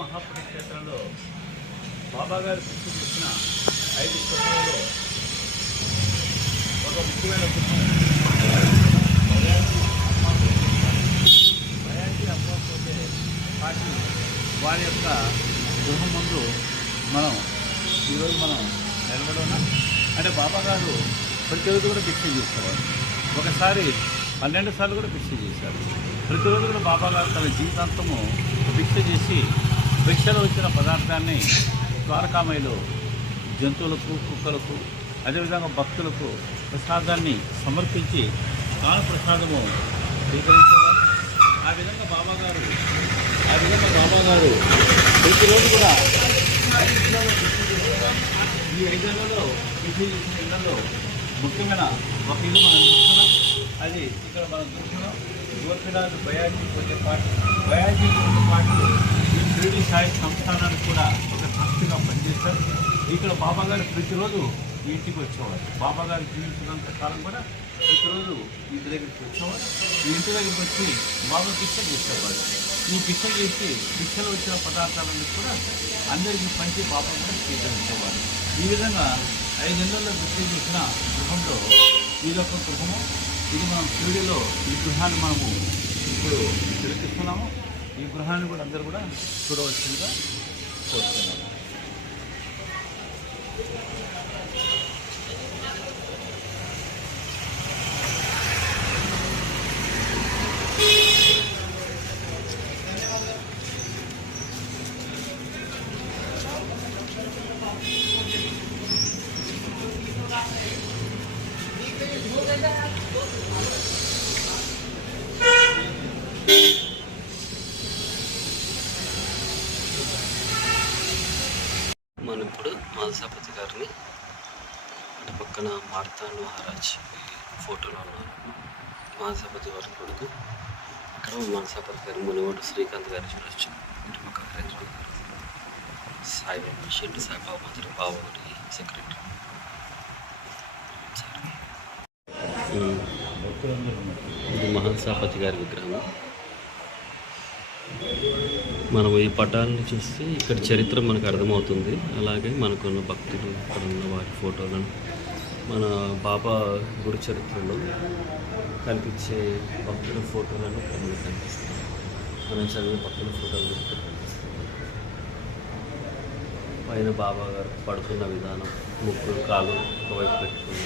మహాపుణ్యక్షేత్రంలో బాబాగారు కృషి చేసిన 5 పుస్తకాలలో ఒక ముఖ్యమైన పుస్తకం భయానికి అవ్వకపోతే పార్టీ వారి యొక్క గృహం ముందు ఈరోజు మనం నిలబడడం అంటే బాబాగారు ప్రతిరోజు కూడా భిక్ష చేసేవారు. ఒకసారి 12 సార్లు కూడా భిక్ష చేశారు. ప్రతిరోజు కూడా బాబాగారు తన జీవితాంతము భిక్ష చేసి భిక్షలో వచ్చిన పదార్థాన్ని ద్వారకామయిలో జంతువులకు, కుక్కలకు, అదేవిధంగా భక్తులకు ప్రసాదాన్ని సమర్పించి తాను ప్రసాదము స్వీకరించేవారు. ఆ విధంగా బాబాగారు ప్రతిరోజు కూడా ఈ 5 నెలల్లో భిక్ష చేసిన ఇళ్లలో ముఖ్యమైన ఒక ఇల్లు మనం చూస్తున్నాం. అది ఇక్కడ మనం చూస్తున్నాం. గోపినాథ్ బయాజీ పార్టీ ఈ షిరిడి సాయి సంస్థానానికి కూడా ఒక ట్రస్ట్గా పనిచేస్తారు. ఇక్కడ బాబాగారు ప్రతిరోజు ఈ ఇంటికి వచ్చేవారు. బాబాగారు జీవించినంత కాలం కూడా ప్రతిరోజు ఇంటి దగ్గరికి వచ్చేవారు. ఈ ఇంటి దగ్గరికి వచ్చి బాబా భిక్ష చేసేవారు. ఈ భిక్ష చేసి భిక్షలో వచ్చిన పదార్థాలన్నీ కూడా అందరికీ పంచి బాబా కూడా స్వీకరించేవారు. ఈ విధంగా 5 నెలల్లో భిక్ష చేసిన గృహంలో ఇదొక గృహము. ఇది మనం షిరిడిలో ఈ గృహాన్ని మనము ఇప్పుడు తిరిగిస్తున్నాము. ఈ గృహాన్ని కూడా అందరూ కూడా చూడవలసిందిగా కోరుతున్నాము. మనం ఇప్పుడు మానసాపతి గారిని అటు పక్కన మార్తాండ్ మహారాజ్ ఫోటోలో ఉన్నారు. మానసాపతి వారి కొడుకు. ఇక్కడ మానసాపతి గారి మునివాడు శ్రీకాంత్ గారు చూడొచ్చు. ఇటు పక్క హరేంద్ర గారు, సాయిబాబా షెడ్డు సాయిబాబా మాత్రం బాబాగారి సెక్రటరీ. ఇది మహన్సాపతి గారి విగ్రహం. మనం ఈ పటాన్ని చూస్తే ఇక్కడ చరిత్ర మనకు అర్థమవుతుంది. అలాగే మనకున్న భక్తులు, ఇక్కడ ఉన్న వారి ఫోటోలను, మన బాబా గుడి చరిత్రలో కనిపించే భక్తుల ఫోటోలను ఇక్కడ మనకు కనిపిస్తాయి. మనం చదివే భక్తుల ఫోటోలు ఇక్కడ కనిపిస్తాయి. పైన బాబా గారు పడుకున్న విధానం, ముగ్గురు కాలు ఒకవైపు పెట్టుకుని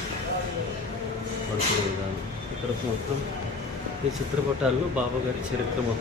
పడుకునే విధానం. ఇక్కడ మొత్తం ఈ చిత్రపటాల్లో బాబా గారి చరిత్ర మొత్తం